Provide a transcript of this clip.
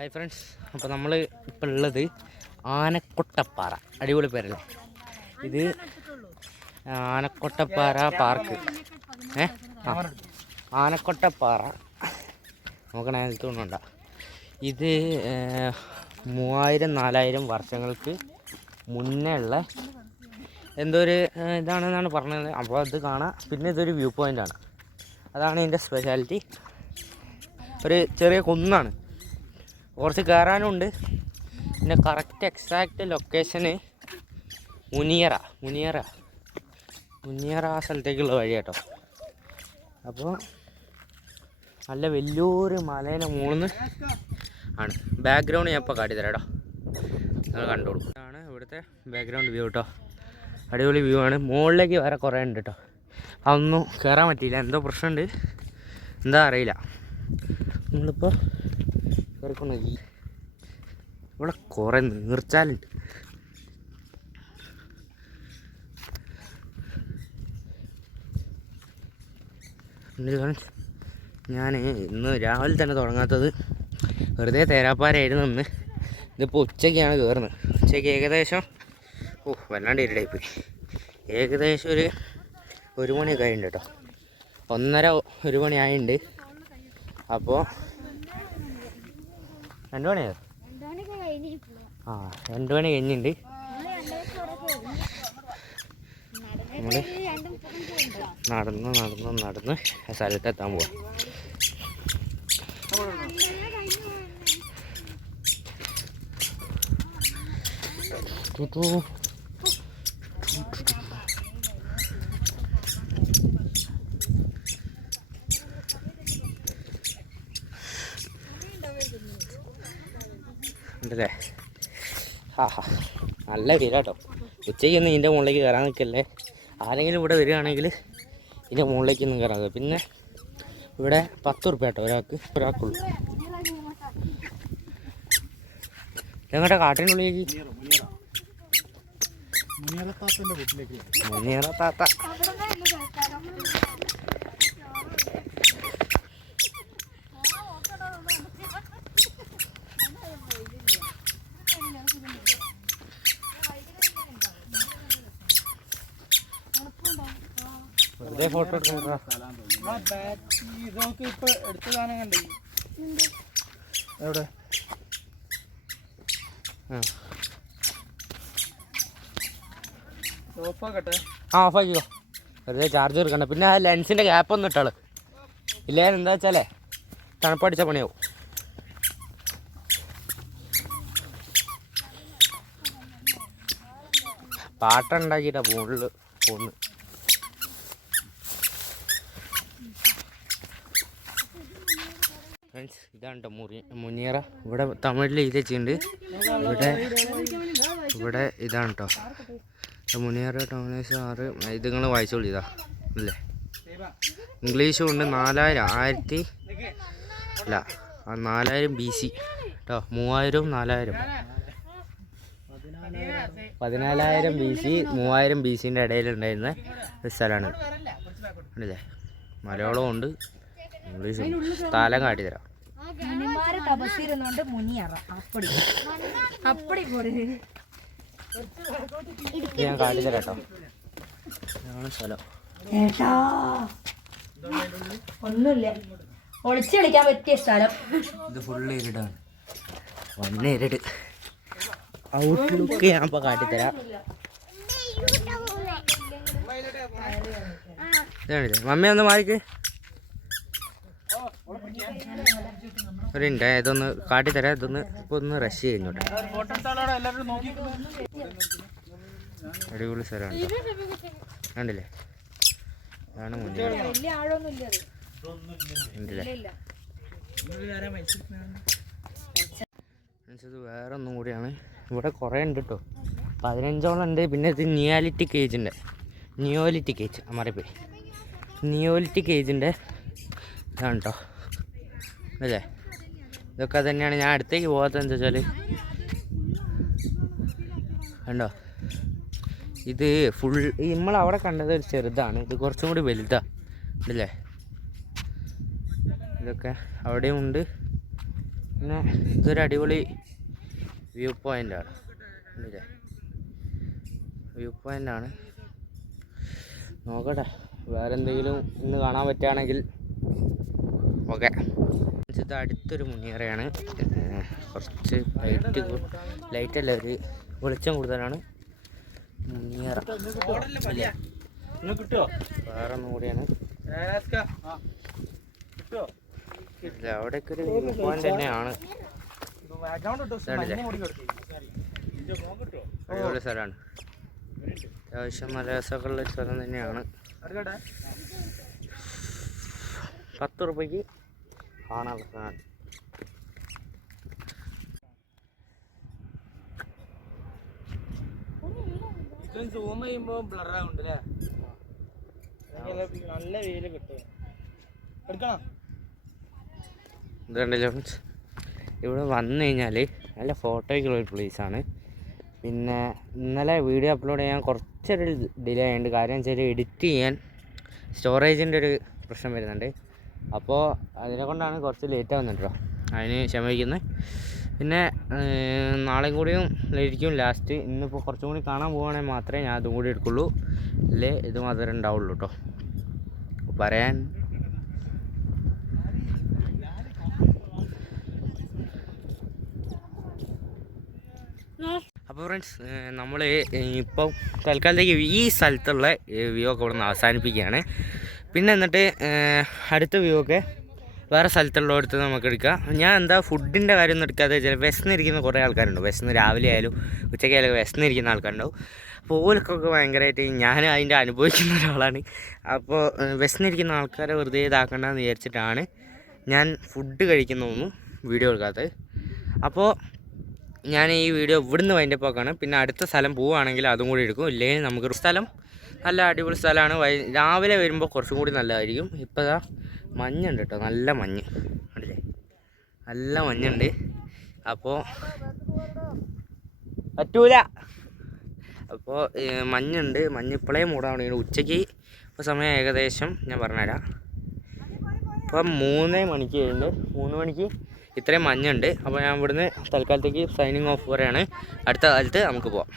Hi friends അപ്പോൾ നമ്മൾ ഇപ്പോൾ ഉള്ളത് ആനക്കൊട്ടപ്പാറ. അടിപൊളി പേരല്ലേ? ഇത് ആനക്കൊട്ടപ്പാറ പാർക്ക് ഏ? ആനക്കൊട്ടപ്പാറ. നോക്കണേ തോന്നുന്നുണ്ട. ഇത് മൂവായിരം നാലായിരം വർഷങ്ങൾക്ക് മുന്നേ ഉള്ള എന്തോ ഒരു ഇതാണെന്നാണ് പറഞ്ഞത്. അപ്പോൾ അത് കാണാം. പിന്നെ ഇതൊരു വ്യൂ പോയിന്റ് ആണ്. അതാണ് ഇതിന്റെ സ്പെഷ്യാലിറ്റി ഒരു ചെറിയ കുന്നാണ്. കുറച്ച് കയറാനുണ്ട്. പിന്നെ കറക്റ്റ് എക്സാക്റ്റ് ലൊക്കേഷന് മുനിയറ മുനിയറ. മുനിയറ ആ സ്ഥലത്തേക്കുള്ള വഴി കേട്ടോ. അപ്പോൾ നല്ല വലിയൊരു മലേനെ മൂന്ന് ആണ്. ബാക്ക്ഗ്രൗണ്ട് ഞാൻ ഇപ്പോൾ കാട്ടിത്തരാം കേട്ടോ. നിങ്ങൾ കണ്ടോളൂ ഇതാണ് ഇവിടുത്തെ ബാക്ക്ഗ്രൗണ്ട് വ്യൂ കേട്ടോ. അടിപൊളി വ്യൂ ആണ്. മുകളിലേക്ക് വേറെ കുറേ ഉണ്ട് കേട്ടോ. അതൊന്നും കയറാൻ പറ്റിയില്ല. എന്തോ പ്രശ്നമുണ്ട്. എന്താ അറിയില്ല. നമ്മളിപ്പോൾ കയറിക്കൊണ്ട് ഇവിടെ കുറേ നീർച്ചാലുണ്ട്. ഞാൻ ഇന്ന് രാവിലെ തന്നെ തുടങ്ങാത്തത് വെറുതെ തേരാപ്പാരായിരുന്നു ഇന്ന്. ഇതിപ്പോൾ ഉച്ചയ്ക്കാണ് കയറുന്നത് ഉച്ചയ്ക്ക് ഏകദേശം ഓ വല്ലാണ്ട് ഇരുടായി പോയി ഏകദേശം ഒരു ഒരു മണിയൊക്കെ ആയിട്ടുണ്ട് കേട്ടോ. ഒന്നര ഒരു മണി ആയിട്ടുണ്ട് അപ്പോൾ രണ്ട് മണിയോ. ആ രണ്ട് മണി കഴിഞ്ഞിട്ടുണ്ട് മിനിറ്റാ. നടന്ന് നടന്ന് നടന്ന് ആ സ്ഥലത്തെത്താൻ പോവാം. രണ്ടര ഉണ്ടല്ലേ? ആഹാ നല്ല വില കേട്ടോ ഉച്ചയ്ക്കൊന്നും ഇതിന്റെ മുകളിലേക്ക് കയറാൻ നിൽക്കല്ലേ? ആരെങ്കിലും ഇവിടെ വരികയാണെങ്കിൽ ഇതിന്റെ മുകളിലേക്ക് ഒന്നും കയറാതെ പിന്നെ ഇവിടെ പത്ത് ഉറുപ്പ്യ കേട്ടോ ഒരാൾക്ക്. ഒരാൾക്കുള്ളൂ. എങ്ങോട്ടാ കാട്ടിനുള്ളിലേക്ക്? മുനിയറ താത്ത വെറുതെ ഫോട്ടോ ഇതൊക്കെ ഇപ്പൊ എടുത്ത സാധനം കണ്ടേ. എവിടെ? ആ. ഓഫാക്കിക്കോ വെറുതെ ചാർജ് എടുക്കണ്ട പിന്നെ ആ ലെൻസിന്റെ ഗ്യാപ്പ് ഒന്നും ഇട്ടാൾ. ഇല്ലേ എന്താ വെച്ചാലേ തണുപ്പടിച്ച പണിയാവും. പാട്ടുണ്ടാക്കിയിട്ടാ ഫോണിൽ ഫോണ് ഫ്രണ്ട്സ് ഇതാണ് മുറി മുനിയറ ഇവിടെ തമിഴിൽ ഇത് വെച്ചിട്ടുണ്ട് ഇവിടെ ഇവിടെ ഇതാണ് കേട്ടോ മുനിയറ ടൗണേഴ്സ് ആറ്. ഇത് നിങ്ങൾ വായിച്ചോളൂ ഇതാ. അല്ലേ? ഇംഗ്ലീഷും ഉണ്ട് നാലായിരം. ആയിരത്തി അല്ല നാലായിരം ബി സി. കേട്ടോ മൂവായിരവും നാലായിരം. പതിനാലായിരം ബി സി മൂവായിരം ബി സിന്റെ ഇടയിലുണ്ടായിരുന്ന ഒരു സ്ഥലമാണ്. അല്ലേ? മലയാളവും ഉണ്ട്. ഇംഗ്ലീഷും. സ്ഥലം കാട്ടിത്തരാം. മുനിമാര് തപസ്സിരുന്നോണ്ട് മുനിയറ. അപ്പടി. അപ്പടി പോരെ. ഞാൻ കാട്ടിത്തരാം കേട്ടോ ഇതാണ് സ്ഥലം. ഏട്ടാ. ഒന്നുമില്ല. ഒളിച്ചു കളിക്കാൻ പറ്റിയ സ്ഥലം. ഇത് ഫുള്ള് ഇരുടാണ് വന്ന ഇരുട് ഔട്ട്ലുക്ക് ഞാൻ ഇപ്പോൾ കാട്ടിത്തരാം. മമ്മി ഒന്ന് മാറിക്ക്. ഒരു ഇതൊന്ന് കാട്ടിത്തരാം ഇതൊന്ന് ഇപ്പൊ ഒന്ന് റഷ് ചെയ്യുന്നുണ്ട് അടിപൊളി സ്ഥലമാണ് കണ്ടില്ലേ? അതാണ് മുന്നേ വേറെ ഒന്നും കൂടിയാണ്. ഇവിടെ കുറേ ഉണ്ട് കേട്ടോ. പതിനഞ്ചോളം ഉണ്ട്. പിന്നെ ഇത് നിയോലിറ്റിക് ഏജിന്റെ നിയോലിറ്റിക് ഏജ് മാറിപ്പോയി. നിയോലിറ്റി ഏജിന്റെ ഇതാണ് കേട്ടോ. അല്ലേ? ഇതൊക്കെ തന്നെയാണ് ഞാൻ അടുത്തേക്ക് പോകാത്തത് എന്താ വെച്ചാൽ കണ്ടോ? ഇത് ഫുൾ നമ്മൾ അവിടെ കണ്ടത് ഒരു ചെറുതാണ്. ഇത് കുറച്ചും കൂടി വലുതാ. ഇല്ലേ ഇതൊക്കെ അവിടെയും ഉണ്ട്. പിന്നെ ഇതൊരു അടിപൊളി വ്യൂ പോയിന്റാണ് കണ്ടില്ലേ വ്യൂ പോയിന്റാണ് നോക്കട്ടെ. വേറെ എന്തെങ്കിലും ഇന്ന് കാണാൻ പറ്റുകയാണെങ്കിൽ. ഓക്കെ. ഇത് അടുത്തൊരു മുനിയറയാണ് കുറച്ച് ലൈറ്റ് ലൈറ്റ് അല്ല ഒരു വെളിച്ചം കൂടുതലാണ്. മുനിയറ വേറെ കൂടിയാണ്. അവിടെയൊക്കെ ഒരു വ്യൂ പോയിന്റ് തന്നെയാണ്. അടിപൊളി സ്ഥലമാണ്. അത്യാവശ്യം നല്ല രസമൊക്കെ ഉള്ള സ്ഥലം തന്നെയാണ്. പത്ത് റുപ്യക്ക് ഇത് സൂം ചെയ്യുമ്പോ ബ്ലർ ആവുന്നുണ്ട് അല്ലേ നല്ല വെയിൽ കിട്ടും. എടുക്കണം. ഇതുണ്ടല്ലോ. ഇവിടെ വന്നു കഴിഞ്ഞാൽ നല്ല ഫോട്ടോയ്ക്കുള്ള ഒരു പ്ലേസാണ് പിന്നെ ഇന്നലെ വീഡിയോ അപ്ലോഡ് ചെയ്യാൻ കുറച്ചൊരു ഡിലേ ഉണ്ട് കാര്യം വെച്ചാൽ എഡിറ്റ് ചെയ്യാൻ സ്റ്റോറേജിന്റെ ഒരു പ്രശ്നം വരുന്നുണ്ട്. അപ്പോൾ അതിനെ കൊണ്ടാണ് കുറച്ച് ലേറ്റ് ആവുന്നുണ്ട് കേട്ടോ അതിന് ക്ഷമിക്കുന്നത് പിന്നെ നാളെയും കൂടിയും ഇരിക്കും ലാസ്റ്റ് ഇന്നിപ്പോൾ കുറച്ചും കൂടി കാണാൻ പോവുകയാണെങ്കിൽ മാത്രമേ ഞാൻ അതും കൂടി എടുക്കുള്ളൂ. അല്ലേ? ഇത് മാത്രമേ ഉണ്ടാവുള്ളൂ കേട്ടോ പറയാൻ. അപ്പോൾ ഫ്രണ്ട്സ് നമ്മൾ ഇപ്പം തൽക്കാലത്തേക്ക് ഈ സ്ഥലത്തുള്ള വ്യൂ ഒക്കെ ഇവിടെ നിന്ന് അവസാനിപ്പിക്കുകയാണ്. പിന്നെ എന്നിട്ട് അടുത്ത വ്യൂ ഒക്കെ വേറെ സ്ഥലത്തുള്ളടത്ത് നമുക്ക് എടുക്കാം. ഞാൻ എന്താ ഫുഡിന്റെ കാര്യം ഒന്നും എടുക്കാതെ ചില വിശന്നിരിക്കുന്ന കുറേ ആൾക്കാരുണ്ട്. വിശന്ന് രാവിലെ ആയാലും ഉച്ചയ്ക്കായാലും വിശന്നിരിക്കുന്ന ആൾക്കാരുണ്ടാവും. അപ്പോൾ ഓലക്കൊക്കെ ഭയങ്കരമായിട്ട് ഞാൻ അതിന്റെ അനുഭവിക്കുന്ന ഒരാളാണ്. അപ്പോൾ വിശന്നിരിക്കുന്ന ആൾക്കാരെ വെറുതെ ഇതാക്കണ്ടെന്ന് വിചാരിച്ചിട്ടാണ് ഞാൻ ഫുഡ് കഴിക്കുന്നതൊന്നും വീഡിയോ എടുക്കാത്തത്. അപ്പോൾ ഞാൻ ഈ വീഡിയോ ഇവിടുന്ന് വൈൻഡപ്പ് ആക്കാണ്. പിന്നെ അടുത്ത സ്ഥലം പോവുകയാണെങ്കിൽ അതും കൂടി എടുക്കും. ഇല്ലെങ്കിൽ നമുക്ക് സ്ഥലം നല്ല അടിപൊളി സ്ഥലമാണ്. വൈ രാവിലെ വരുമ്പോൾ കുറച്ചും കൂടി നല്ലതായിരിക്കും. ഇപ്പോൾ ഇതാ മഞ്ഞുണ്ട് കേട്ടോ നല്ല മഞ്ഞ്. കണ്ടില്ലേ? നല്ല മഞ്ഞുണ്ട്. അപ്പോൾ പറ്റൂല. അപ്പോൾ മഞ്ഞുണ്ട്. മഞ്ഞ് ഇപ്പോഴേ മൂടാൻ ഉച്ചയ്ക്ക് ഇപ്പോൾ സമയം ഏകദേശം ഞാൻ പറഞ്ഞുതരാം. ഇപ്പം മൂന്ന് മണിക്ക് കഴിഞ്ഞ് മൂന്ന് മണിക്ക് ഇത്രയും മഞ്ഞുണ്ട്. അപ്പോൾ ഞാൻ ഇവിടുന്ന് തൽക്കാലത്തേക്ക് സൈനിങ് ഓഫ് പറയാണ് അടുത്ത കാലത്ത് നമുക്ക് പോവാം.